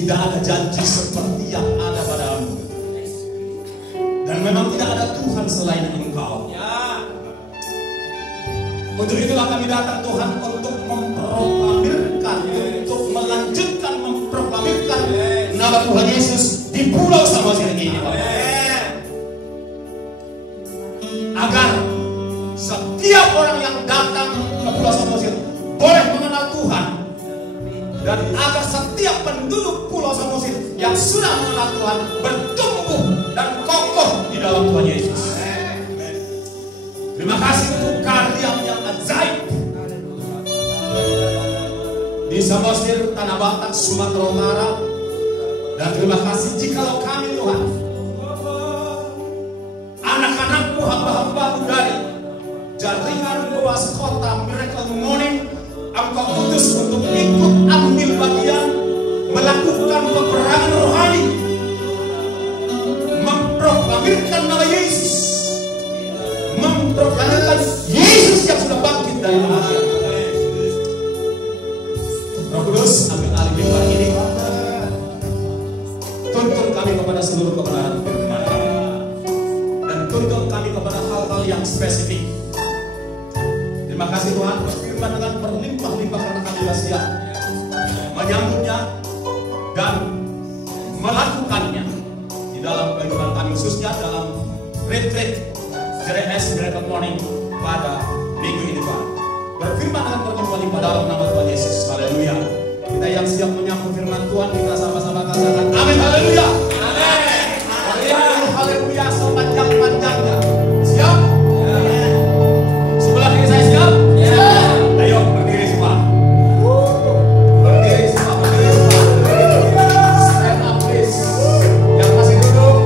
tidak ada janji seperti yang ada padamu. Dan memang tidak ada Tuhan selain Engkau. Untuk itulah kami datang Tuhan untuk memproklamirkan, untuk melanjutkan memproklamirkan nama Tuhan Yesus di Pulau Samosir ini, agar setiap orang yang datang ke Pulau Samosir boleh mengenal Tuhan, dan agar setiap penduduk Pulau Samosir yang sudah mengenal Tuhan bertumbuh dan kokoh di dalam Tuhan Yesus. Terima kasih untuk karya yang ajaib di Samosir, Tanah Batak, Sumatera Utara. Dan terima kasih jikalau kami Tuhan, anak-anakmu, hamba-hambamu dari jaringan luas kota Miracle Morning, Engkau utus untuk ikut ambil bagian melakukan peperangan rohani, memproklamirkan nama Yesus, memproklamirkan Yesus yang sudah bangkit dari kematian. Roh Kudus, ambil alih mimbar ini, tuntun kami kepada seluruh kebenaran firman, dan tuntun kami kepada hal-hal yang spesifik. Terima kasih Tuhan, firman dengan berlimpah-limpah karena kami sudah siap menyambutnya dan melakukannya di dalam kehidupan kami, khususnya dalam retreat JRS Miracle Morning pada minggu ini Pak. Berfirman dengan berlimpah-limpah dalam nama Tuhan Yesus. Haleluya. Kita yang siap menyambut firman Tuhan, kita sama-sama katakan amin. Haleluya. Amin. Haleluya sepanjang-panjangnya. Siap? Sebelah kiri saya siap? Ayo berdiri semua. Berdiri semua, berdiri semua. Stand up please. Yang masih duduk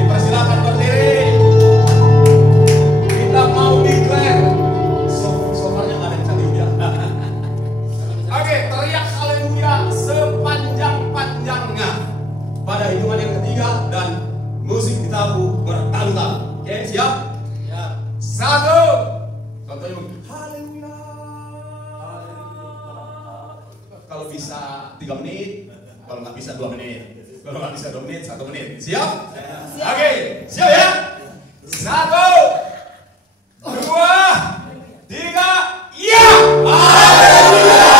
dipersilakan berdiri. Kita mau declare. Soalnya nggak ada yang cantik ya. Oke, teriak haleluya sepanjang-panjangnya pada hitungan yang ketiga dan musik ditabuh bertalu-talu. Oke, siap? Ya. 1. Contohnya haleluya. Kalau bisa 3 menit, kalau nggak bisa 2 menit, kalau nggak bisa 2 menit 1 menit. Siap? Oke, siap ya? 1, 2, 3, ya! Haleluya!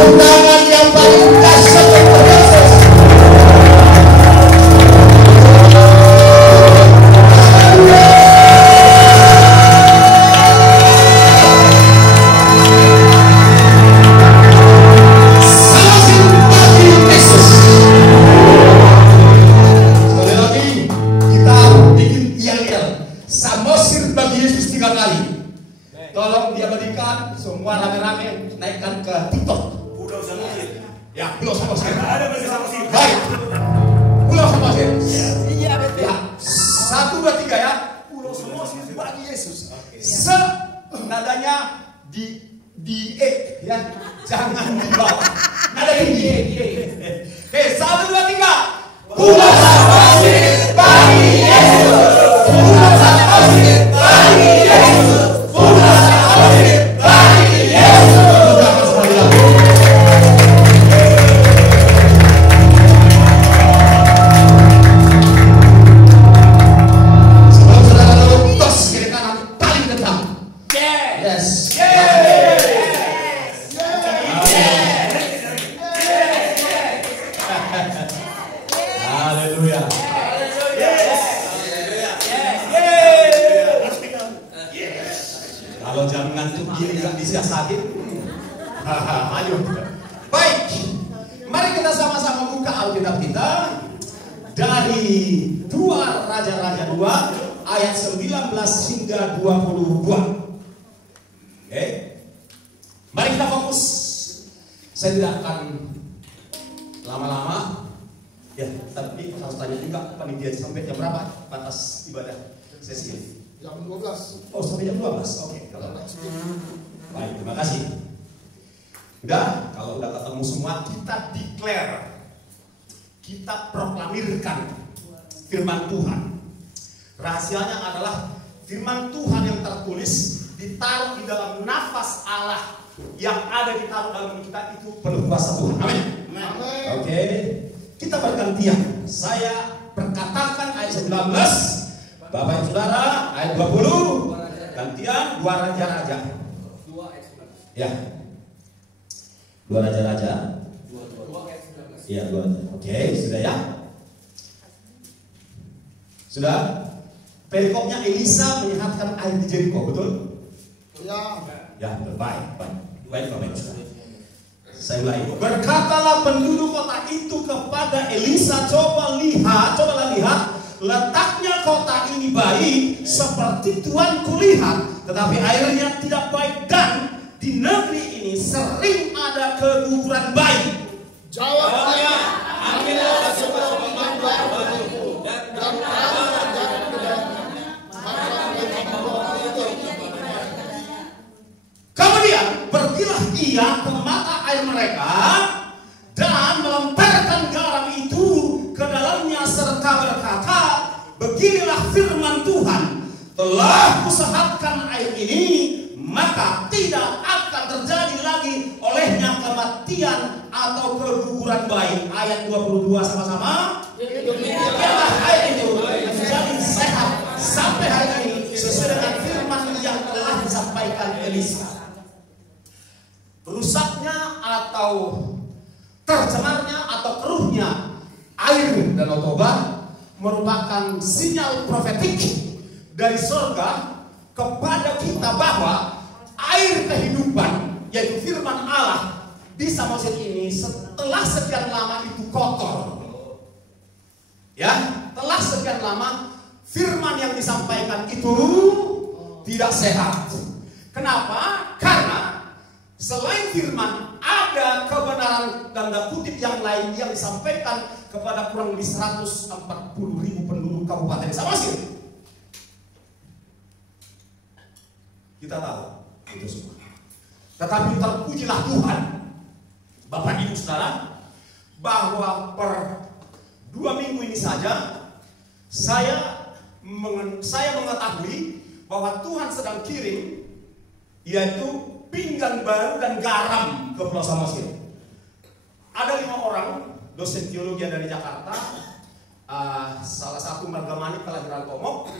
tepuk tangan yang paling dahsyat untuk Yesus. Tolong dia berikan semua rame-rame naikkan ke TikTok. Pulau Samosir. Ya, Pulau Samosir. Ada Pulau Samosir. Baik. Pulau Samosir. Iya betul. Ya. 1, 2, 3 ya. Pulau Samosir bagi Yesus. Nadanya di ya. Jangan di bawah. Nada di Oke, 1, 2, 3. Pulau Samosir bagi Yesus. Pulau Samosir bagi Yesus. Pulau Samosir bagi Yesus. Sebelum saudara lalu tos kiri kanan paling depan. Yes. Haleluya. Kalau jam ngantuk gini nggak disiasatin. Ayo. Baik. Mari kita sama-sama buka Alkitab kita dari 2 Raja-Raja 2 ayat 19 hingga 22. Oke. Mari kita fokus. Saya tidak akan lama-lama. Ya, tapi harus tanya juga panitia sampai jam berapa batas ibadah sesi ini? Jam 12. Oh, sampai jam 12. Oke, kalau baik, terima kasih. Udah, kalau udah ketemu semua, kita declare, kita proklamirkan firman Tuhan. Rahasianya adalah firman Tuhan yang tertulis ditaruh di dalam nafas Allah yang ada ditaruh dalam kita itu penuh kuasa Tuhan. Amin. Oke, kita bergantian. Saya perkatakan ayat 19, Bapak Ibu Saudara, ayat 20, gantian 2 Raja-Raja. 2 ayat 19. Ya. 2 Raja-Raja. 2 ayat 19. Iya, 2. Oke, sudah ya? Sudah? Perikopnya Elisa menyehatkan air di Jeriko, betul? Ya. Ya, betul. Baik, baik. Baik, Bapak Ibu Saudara. Saya mulai. Berkatalah penduduk kota itu kepada Elisa, cobalah lihat, letaknya kota ini baik seperti tuanku lihat, tetapi airnya tidak baik dan di negeri ini sering ada keguguran bayi. Jawabnya, ambillah sebuah pemain baru dan taruhlah dalam bedanya. Maka mereka membawa itu. Kemudian pergilah ia ke mata air mereka dan melemparkan garam itu ke dalamnya serta berkata, beginilah firman Tuhan, telah kusehatkan air ini, maka tidak akan terjadi lagi olehnya kematian atau keguguran bayi. Ayat 22 sama-sama. Demikianlah air itu menjadi sehat sampai hari ini sesuai dengan firman yang telah disampaikan Elisa. Rusaknya atau tercemarnya atau keruhnya air Danau Toba merupakan sinyal profetik dari surga kepada kita bahwa air kehidupan, yaitu firman Allah di Samosir ini setelah sekian lama itu kotor. Ya, telah sekian lama firman yang disampaikan itu tidak sehat. Kenapa? Karena selain firman, ada kebenaran tanda kutip yang lain yang disampaikan kepada kurang lebih 140.000 penduduk Kabupaten Samosir. Kita tahu itu semua. Tetapi terpujilah Tuhan, Bapak Ibu Saudara, bahwa per 2 minggu ini saja saya mengetahui bahwa Tuhan sedang kirim yaitu pinggan baru dan garam ke Pulau Samosir. Ada 5 orang dosen teologi dari Jakarta, salah satu marga manik kelahiran Tomok,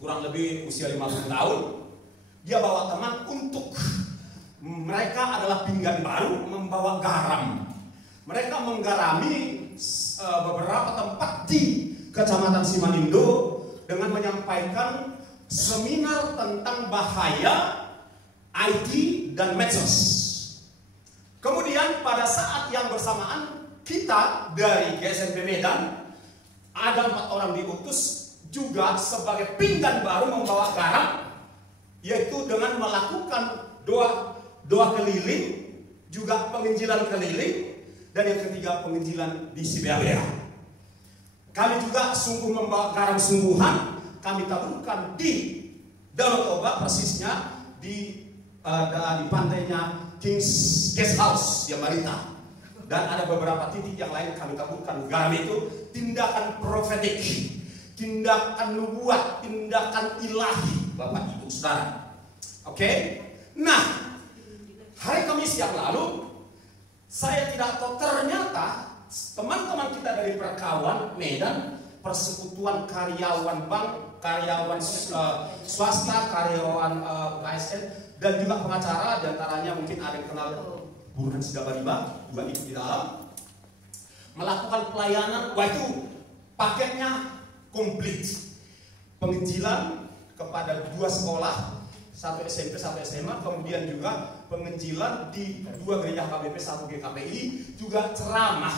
kurang lebih usia 50 tahun. Dia bawa teman untuk mereka adalah pinggan baru membawa garam. Mereka menggarami beberapa tempat di Kecamatan Simanindo dengan menyampaikan seminar tentang bahaya IT dan medsos. Kemudian pada saat yang bersamaan kita dari GSMP Medan ada 4 orang diutus juga sebagai pinggan baru membawa garam, yaitu dengan melakukan doa keliling, juga penginjilan keliling, dan yang ketiga penginjilan di Sibea. Kami juga sungguh membawa garam sungguhan. Kami taburkan di Danau Toba, persisnya di pantainya Kings Guest House di Marita. Dan ada beberapa titik yang lain kami taburkan garam itu. Tindakan profetik, tindakan nubuat, tindakan ilahi, Bapak Ibu Saudara. Oke? Nah, hari Kamis yang lalu saya tidak tahu, ternyata teman-teman kita dari Perkawan Medan, Persekutuan Karyawan Bank, karyawan swasta, karyawan KSN, dan juga pengacara, diantaranya mungkin ada yang kenal Burhan Sidabariba, juga ikut di dalam melakukan pelayanan. Wah, itu paketnya komplit. Penginjilan kepada 2 sekolah, 1 SMP, 1 SMA, kemudian juga penginjilan di 2 gereja KBP, 1 GKPI, juga ceramah,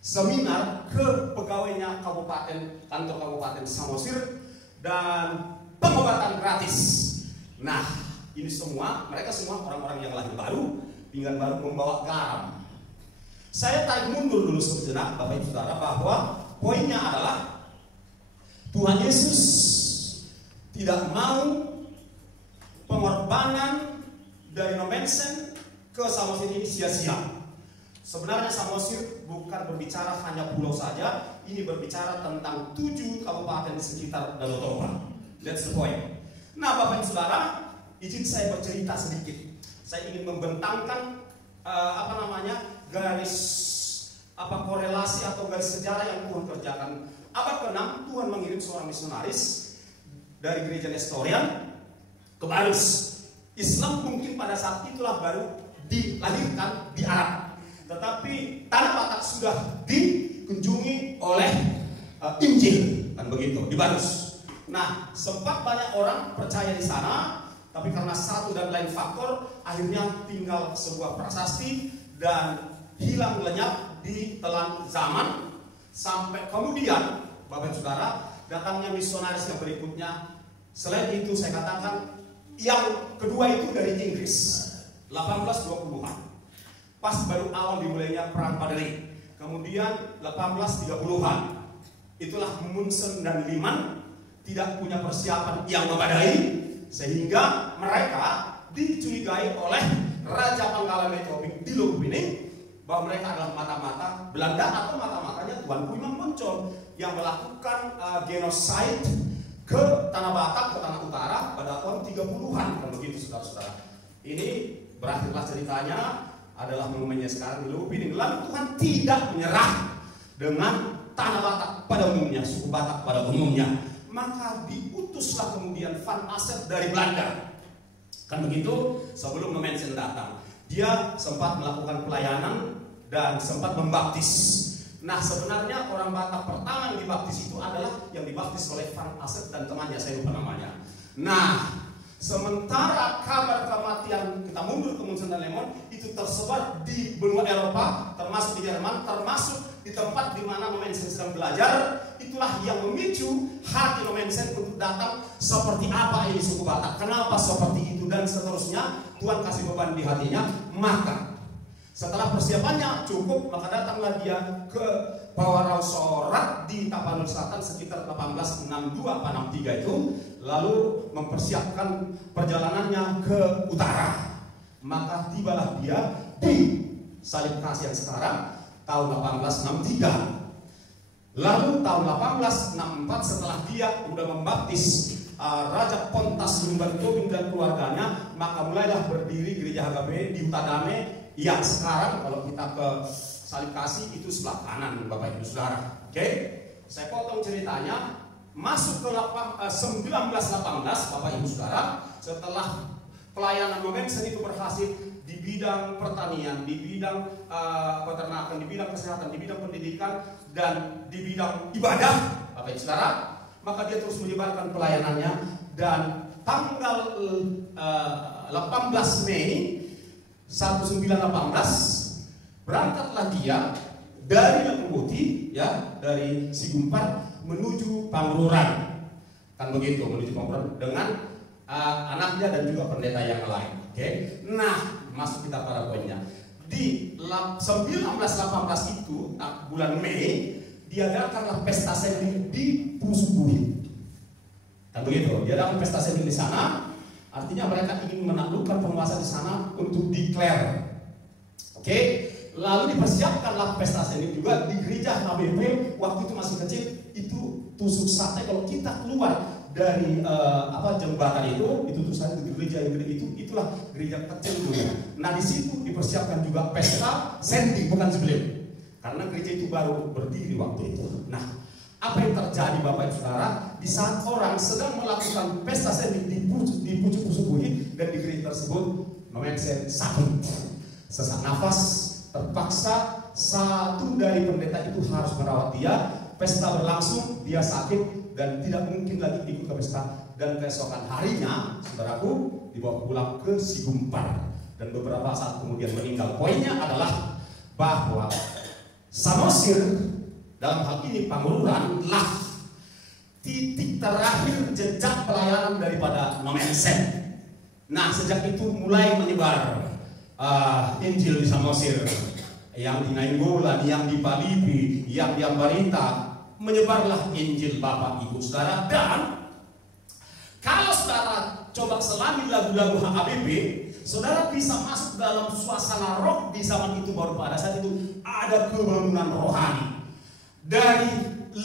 seminar ke pegawainya kabupaten, kantor Kabupaten Samosir, dan pengobatan gratis. Nah, ini semua, mereka semua orang-orang yang lahir baru, pinggan baru membawa garam. Saya tarik mundur dulu sejenak, Bapak Ibu Saudara, bahwa poinnya adalah Tuhan Yesus tidak mau pengorbanan dari Nomensen ke Samosir ini sia-sia. Sebenarnya Samosir bukan berbicara hanya pulau saja, ini berbicara tentang 7 kabupaten di sekitar Danau Toba. That's the point. Nah, Bapak Ibu Saudara, izin saya bercerita sedikit. Saya ingin membentangkan garis korelasi atau garis sejarah yang Tuhan kerjakan. Abad ke-6 Tuhan mengirim seorang misionaris dari gereja Nestorian ke Barus. Islam mungkin pada saat itulah baru dilahirkan di Arab, tetapi tanah Batak sudah dikunjungi oleh Injil, kan begitu, di Barus. Nah, sempat banyak orang percaya di sana, tapi karena satu dan lain faktor, akhirnya tinggal sebuah prasasti dan hilang lenyap di telan zaman. Sampai kemudian, Bapak Saudara, datangnya misionaris yang berikutnya. Selain itu saya katakan, yang kedua itu dari Inggris, 1820-an. Pas baru awal dimulainya perang Paderi. Kemudian 1830-an, itulah Munson dan Liman tidak punya persiapan yang memadai, sehingga mereka dicurigai oleh Raja Panggala Metroping di Lubini bahwa mereka adalah mata-mata Belanda atau mata-matanya Tuan Imam Moncong yang melakukan genosida ke Tanah Batak, ke Tanah Utara pada tahun 30-an, kan begitu saudara-saudara. Ini berakhirlah ceritanya adalah momennya sekarang di Lubini. Lalu Tuhan tidak menyerah dengan Tanah Batak pada umumnya, suku Batak pada umumnya. Maka diutuslah kemudian Van Asset dari Belanda. Kan begitu, sebelum Nomensen datang. Dia sempat melakukan pelayanan dan sempat membaptis. Nah, sebenarnya orang Batak pertama yang dibaptis itu adalah yang dibaptis oleh Van Asset dan temannya, saya lupa namanya. Nah, sementara kabar kematian, kita mundur ke Munson dan Lemon, itu tersebar di benua Eropa, termasuk di Jerman, termasuk di tempat di mana Nomensen sedang belajar. Itulah yang memicu hati Nomensen untuk datang. Seperti apa ini suku Batak, kenapa seperti itu, dan seterusnya. Tuhan kasih beban di hatinya. Maka setelah persiapannya cukup, maka datanglah dia ke Pawarau Sorat di Tapanuli Selatan sekitar 1862 apa 63 itu, lalu mempersiapkan perjalanannya ke utara. Maka tibalah dia di Salib Kasih yang sekarang tahun 1863. Lalu tahun 1864 setelah dia sudah membaptis Raja Pontas Lumban Tobing dan keluarganya, maka mulailah berdiri gereja HKBP di Utadame yang sekarang kalau kita ke Salib Kasih itu sebelah kanan, Bapak Ibu Saudara. Oke, saya potong ceritanya. Masuk ke 1918, Bapak Ibu Saudara, setelah pelayanan Nomensen itu berhasil di bidang pertanian, di bidang peternakan, di bidang kesehatan, di bidang pendidikan, dan di bidang ibadah, Bapak Ibu Saudara, maka dia terus menyebarkan pelayanannya. Dan tanggal 18 Mei 1918 berangkatlah dia dari Lemboti, ya, dari Sigumpar menuju Pangururan, kan begitu, menuju Pangururan dengan anaknya dan juga pendeta yang lain. Oke, nah masuk kita pada poinnya. Di 1918 itu, bulan Mei, diadakanlah pesta sendiri di Pusubuhi. Kan begitu, diadakan pesta sendiri di sana. Artinya mereka ingin menaklukkan penguasa di sana untuk declare. Oke, lalu dipersiapkanlah pesta sendiri juga di gereja HBP. Waktu itu masih kecil, itu tusuk sate. Kalau kita keluar dari jembatan itu tusuk sate di gereja yang gede itu, itulah gereja kecil dulu. Nah di situ dipersiapkan juga pesta sendi, bukan sebelum, karena gereja itu baru berdiri waktu itu. Nah, apa yang terjadi Bapak Ibu Saudara, di saat orang sedang melakukan pesta sendi di pucuk Pusubuhi dan di gereja tersebut, Nomensen sakit, sesak nafas, terpaksa satu dari pendeta itu harus merawat dia. Pesta berlangsung, dia sakit dan tidak mungkin lagi ikut ke pesta. Dan keesokan harinya, saudaraku, dibawa pulang ke Sigumpar dan beberapa saat kemudian meninggal. Poinnya adalah bahwa Samosir, dalam hal ini Pangururan, lah titik terakhir jejak pelayanan daripada Nomensen. Nah, sejak itu mulai menyebar Injil di Samosir, yang di Nainggolan, yang di Palipi, yang di Ambarita. Menyebarlah Injil Bapak Ibu Saudara. Dan kalau saudara coba selami lagu-lagu HABP, saudara bisa masuk dalam suasana roh di zaman itu. Baru pada saat itu ada kebangunan rohani. Dari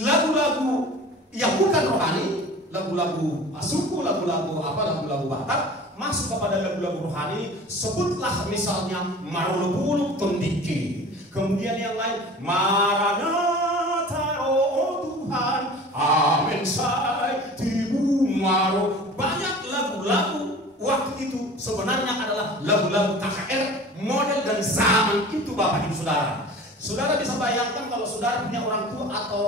lagu-lagu yang bukan rohani, lagu-lagu suku, lagu-lagu Batak, masuk kepada lagu-lagu rohani. Sebutlah misalnya Marulubuluk Tondiki, kemudian yang lain Maranatha oh Tuhan, Amin Sai Tibu Maro. Banyak lagu-lagu waktu itu sebenarnya adalah lagu-lagu KKR model dan zaman itu Bapak Ibu Saudara. Saudara bisa bayangkan kalau saudara punya orang tua atau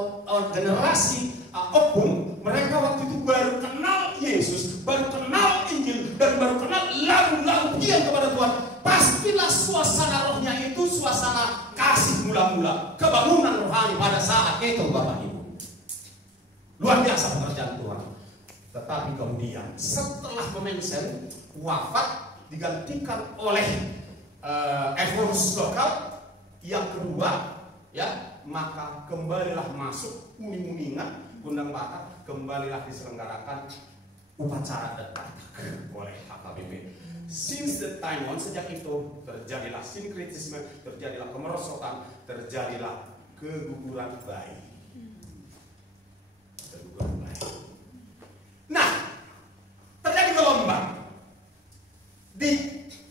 generasi opung, mereka waktu itu baru kenal Yesus, baru kenal Injil, dan baru kenal lagu-lagu pujian kepada Tuhan. Pastilah suasana rohnya itu suasana kasih mula-mula, kebangunan rohani pada saat itu Bapak Ibu. Luar biasa pekerjaan Tuhan. Tetapi kemudian setelah Nomensen wafat, digantikan oleh Evorus Lokal yang kedua, ya, maka kembalilah masuk uning-uningan Gundang Batak, kembalilah diselenggarakan upacara adat Batak oleh HKBP. Since the time on, sejak itu terjadilah sinkretisme, terjadilah kemerosotan, terjadilah keguguran bayi. Nah, terjadi gelombang di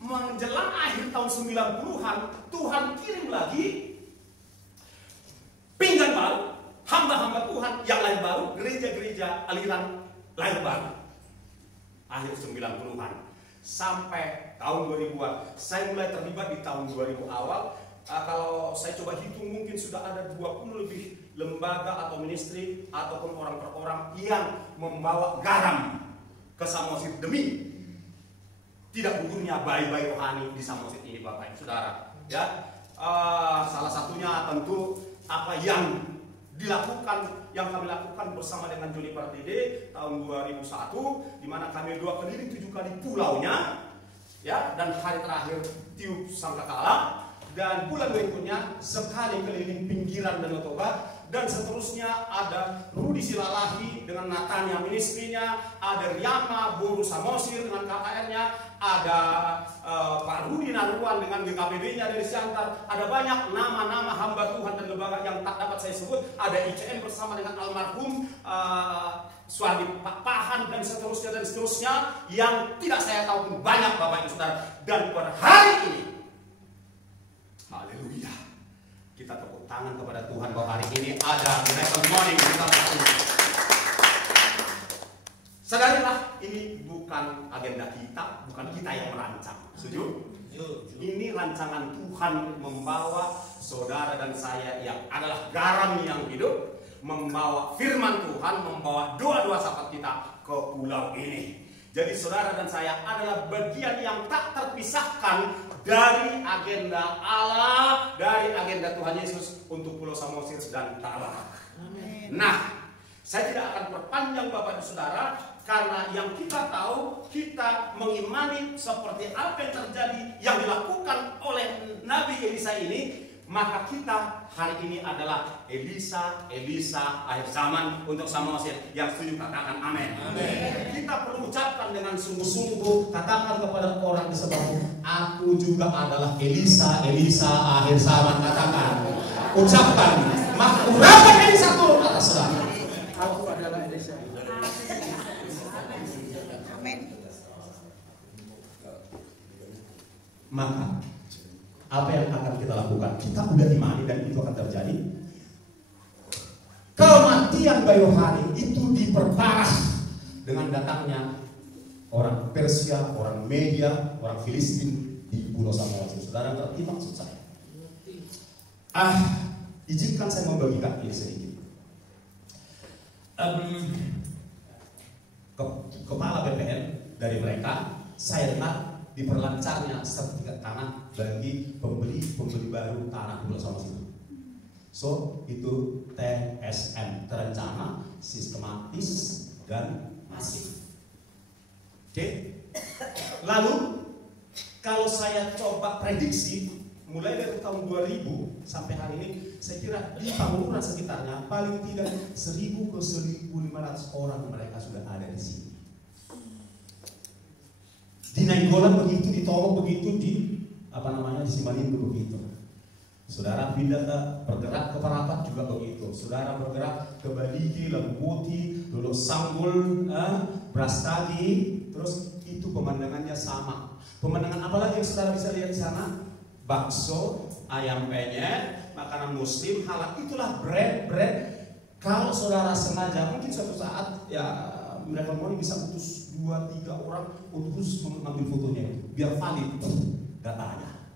menjelang akhir tahun 90-an. Tuhan kirim lagi pinggan baru, hamba-hamba Tuhan yang lain baru, gereja-gereja aliran lain baru. Akhir 90-an sampai tahun 2000-an. Saya mulai terlibat di tahun 2000 awal. Kalau saya coba hitung, mungkin sudah ada 20 lebih lembaga atau ministry ataupun orang per orang yang membawa garam ke Samosir demi tidak gugurnya bayi-bayi rohani di Samosir ini Bapak Ibu Saudara. Ya, salah satunya tentu apa yang dilakukan, yang kami lakukan bersama dengan Joni Pardede tahun 2001, di mana kami 2 keliling 7 kali pulaunya, ya, dan hari terakhir tiup sangkakala, dan bulan berikutnya sekali keliling pinggiran Danau Toba, dan seterusnya ada Rudi Silalahi dengan Natania ministrinya, ada Riyama Boru Samosir dengan KKR-nya, ada Pak Rudi Naruan dengan GKPB-nya dari Siantar. Ada banyak nama-nama hamba Tuhan dan lembaga yang tak dapat saya sebut. Ada ICM bersama dengan almarhum Suadi Pak Pahan dan seterusnya yang tidak saya tahu pun banyak Bapak Ibu Saudara. Dan pada hari ini, haleluya, kita tepuk tangan kepada Tuhan bahwa hari ini ada Miracle Morning bersama Tuhan. Sadarilah ini bukan agenda kita, bukan kita yang merancang. Setuju? Ini rancangan Tuhan membawa saudara dan saya yang adalah garam yang hidup, membawa firman Tuhan, membawa doa-doa sahabat kita ke pulau ini. Jadi saudara dan saya adalah bagian yang tak terpisahkan dari agenda Allah, dari agenda Tuhan Yesus untuk Pulau Samosir dan Tabarak. Nah, saya tidak akan perpanjang Bapak dan Saudara, karena yang kita tahu, kita mengimani seperti apa yang terjadi, yang dilakukan oleh Nabi Elisa ini. Maka kita hari ini adalah Elisa akhir zaman untuk Samosir. Yang setuju katakan amin. Kita perlu ucapkan dengan sungguh-sungguh, katakan kepada orang di sebelahmu, aku juga adalah Elisa akhir zaman. Katakan, ucapkan, maka urapan Elisa turun atas saudara. Aku adalah Elisa. Maka apa yang akan kita lakukan? Kita udah imani dan itu akan terjadi. Kematian Bayohani itu diperparah dengan datangnya orang Persia, orang Media, orang Filistin di Pulau Samosir. Saudara ngerti maksud saya? Izinkan saya membagikan ini sedikit. Kepala BPN dari mereka, saya dengar diperlancarnya sertifikat tanah bagi pembeli baru tanah Pulau Samosir. So itu TSM, terencana, sistematis dan masif. Oke. Lalu kalau saya coba prediksi mulai dari tahun 2000 sampai hari ini, saya kira di Pangururan sekitarnya paling tidak 1.000 ke 1.500 orang mereka sudah ada di sini. Di Nainggolan begitu, di Tolok begitu, di di Simalungun begitu. Saudara pindah bergerak ke Parapat juga begitu. Saudara bergerak ke Baligi, Lembuti, Luluk Sanggul, Brastagi, terus itu pemandangannya sama. Pemandangan apa lagi yang saudara bisa lihat di sana? Bakso, ayam penyet, makanan muslim, halal, itulah bread. Kalau saudara sengaja, mungkin suatu saat ya mereka mau bisa utus 2-3 orang untuk khusus mengambil fotonya itu, biar valid datanya.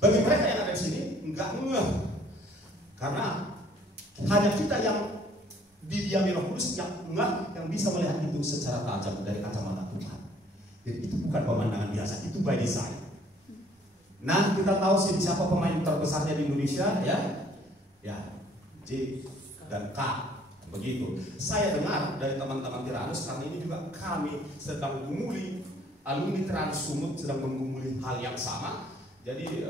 Bagi mereka yang ada di sini enggak ngeh, karena hanya kita yang didiami Roh Kudus yang enggak, yang bisa melihat itu secara tajam dari kacamata Tuhan. Jadi itu bukan pemandangan biasa, itu by design. Nah, kita tahu siapa pemain terbesarnya di Indonesia, ya J dan K, begitu. Saya dengar dari teman-teman Tiranus, karena ini juga kami sedang mengumuli, alumni Tiranus Sumut sedang mengumuli hal yang sama. Jadi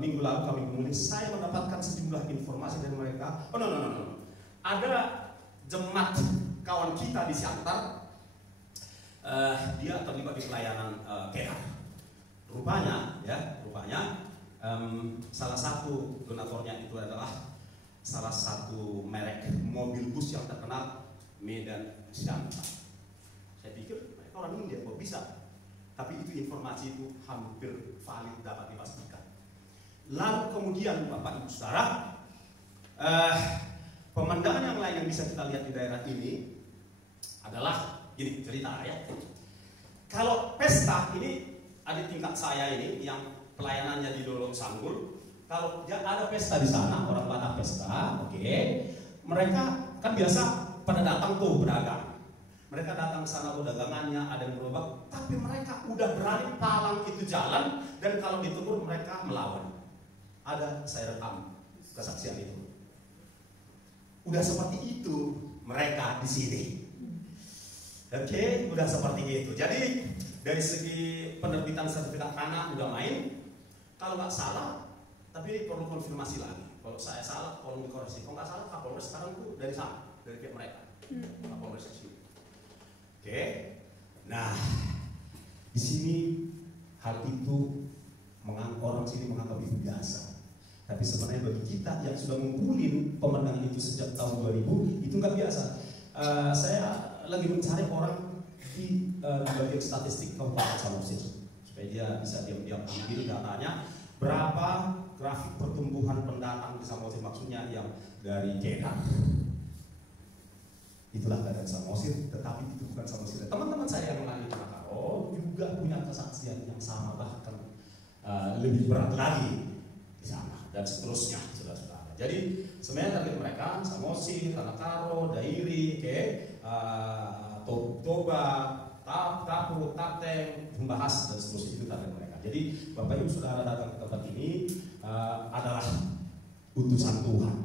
minggu lalu kami mengumuli, saya mendapatkan sejumlah informasi dari mereka. No. Ada jemaat kawan kita di Siantar, dia terlibat di pelayanan care. Rupanya salah satu donatornya itu adalah salah satu merek mobil bus yang terkenal Medan Siantar. Saya pikir mereka orang India kok bisa, tapi itu informasi itu hampir valid, dapat dipastikan. Lalu kemudian Bapak Ibu Saudara, pemandangan yang lain yang bisa kita lihat di daerah ini adalah gini cerita ya. Kalau pesta ini, adik tingkat saya ini yang pelayanannya di Luluk Sanggul, kalau ada pesta di sana, orang Batak pesta, oke. Mereka kan biasa pada datang tuh berdagang. Mereka datang ke sana dagangannya, ada yang berubah, tapi mereka udah berani palang itu jalan, dan kalau ditegur mereka melawan. Ada saya rekam kesaksian itu. Udah seperti itu mereka di sini. Oke, udah seperti itu. Jadi dari segi penerbitan sertifikat tanah udah main. Kalau nggak salah, tapi perlu konfirmasi lagi. Kalau saya salah, tolong dikoreksi. Kalau nggak salah, Kapolres sekarang tuh dari sana, dari pihak mereka. Kapolres itu. Oke. Nah, di sini hal itu orang sini menganggap itu biasa. Tapi sebenarnya bagi kita yang sudah ngumpulin pemandangan itu sejak tahun 2000, itu nggak biasa. Saya lagi mencari orang di bagian statistik Kabupaten Samosir supaya dia bisa diam-diam ambil datanya berapa grafik pertumbuhan pendatang di Samosir, maksudnya yang dari Kedah. Itulah keadaan Samosir, tetapi itu bukan Samosir. Teman-teman saya yang mengalami Tanah Karo juga punya kesaksian yang sama, bahkan lebih berat lagi di sana dan seterusnya, saudara-saudara. Jadi sebenarnya target mereka Samosir, Tanah Karo, Dairi, Toba, Tapu, Tateng, membahas dan seterusnya, itu target mereka. Jadi Bapak Ibu Saudara datang ke tempat ini adalah utusan Tuhan.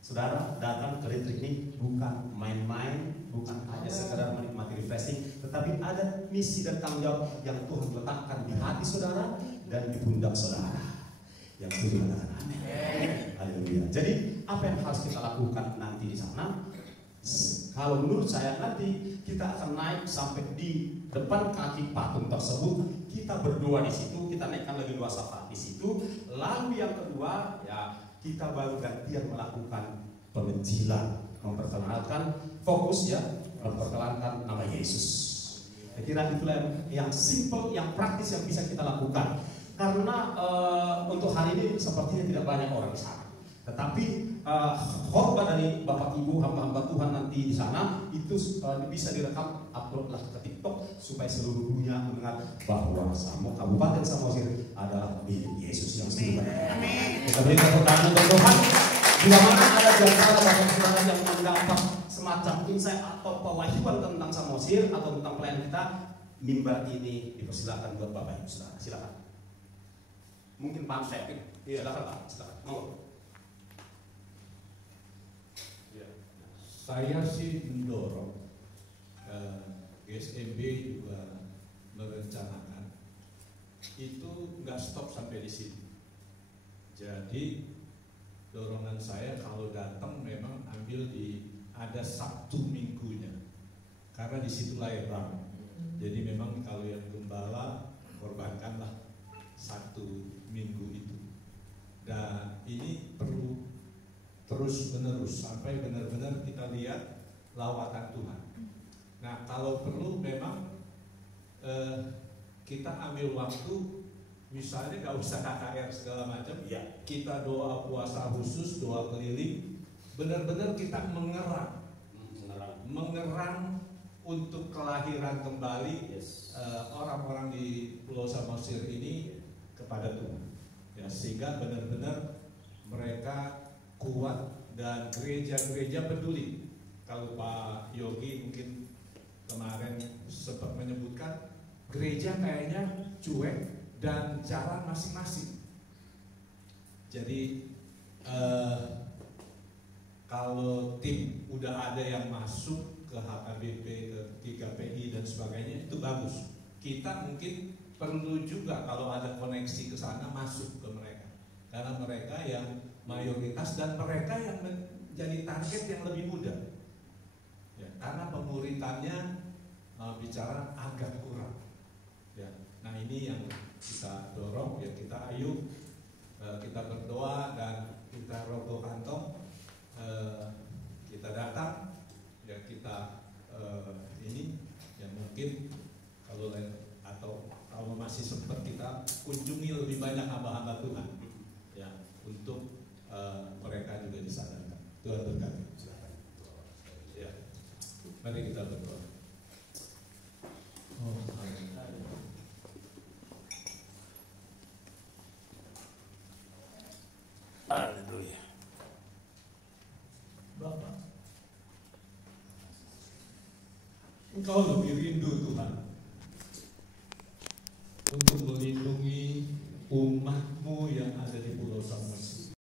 Saudara datang ke retreat ini bukan main-main, bukan hanya sekedar menikmati refreshing, tetapi ada misi dan tanggung jawab yang Tuhan letakkan di hati saudara dan di pundak saudara. Yang setuju katakan amin. Haleluya. Jadi apa yang harus kita lakukan nanti di sana? Kalau menurut saya nanti kita akan naik sampai di depan kaki patung tersebut, kita berdoa di situ, kita naikkan lagi dua syafaat di situ. Lalu yang kedua ya kita baru gantian melakukan penginjilan, memperkenalkan fokus ya, memperkenalkan nama Yesus. Saya kira itulah yang simple, yang praktis yang bisa kita lakukan. Karena untuk hari ini sepertinya tidak banyak orang di sana. Tetapi khotbah dari Bapak Ibu hamba-hamba Tuhan nanti di sana itu bisa direkam, uploadlah ke TikTok supaya seluruh dunia mendengar bahwa Kabupaten Samosir adalah milik Yesus yang sejati. Kita berikan tepuk tangan untuk Tuhan. Bila mana ada di antara Bapak Saudara yang mendapat semacam insight atau pewahyuan tentang Samosir atau tentang pelayanan kita, mimbar ini dipersilakan buat Bapak Ibu Saudara. Silakan. Mungkin Pak Syekh. Silakan Pak. Silakan. Monggo. Saya sih mendorong GSMB juga merencanakan itu nggak stop sampai di sini. Jadi dorongan saya kalau datang memang ambil ada Sabtu Minggunya, karena di situ lahir ramai. Jadi memang kalau yang gembala korbankanlah Sabtu Minggu itu. Dan ini perlu terus menerus sampai benar-benar kita lihat lawatan Tuhan. Nah kalau perlu memang kita ambil waktu, misalnya nggak usah KKR segala macam, ya kita doa puasa khusus, doa keliling, benar-benar kita mengerang untuk kelahiran kembali orang-orang di Pulau Samosir ini kepada Tuhan, ya sehingga benar-benar mereka kuat dan gereja-gereja peduli. Kalau Pak Yogi mungkin kemarin sempat menyebutkan gereja kayaknya cuek dan jalan masing-masing. Jadi kalau tim udah ada yang masuk ke HKBP, ke 3PI dan sebagainya, itu bagus. Kita mungkin perlu juga kalau ada koneksi ke sana masuk ke mereka, karena mereka yang mayoritas dan mereka yang menjadi target yang lebih muda ya, karena pemuritannya bicara agak kurang ya. Nah ini yang kita dorong ya, kita kita berdoa dan kita rogoh kantong, kita datang ya, kita ini ya mungkin kalau masih sempat kita kunjungi lebih banyak hamba-hamba Tuhan ya, untuk mereka juga disadarkan. Tuhan berkati. Ya, mari kita berdoa. Oh, haleluya. Bapak, Engkau lebih rindu Tuhan untuk melindungi umat-Mu yang ada di Pulau Samosir.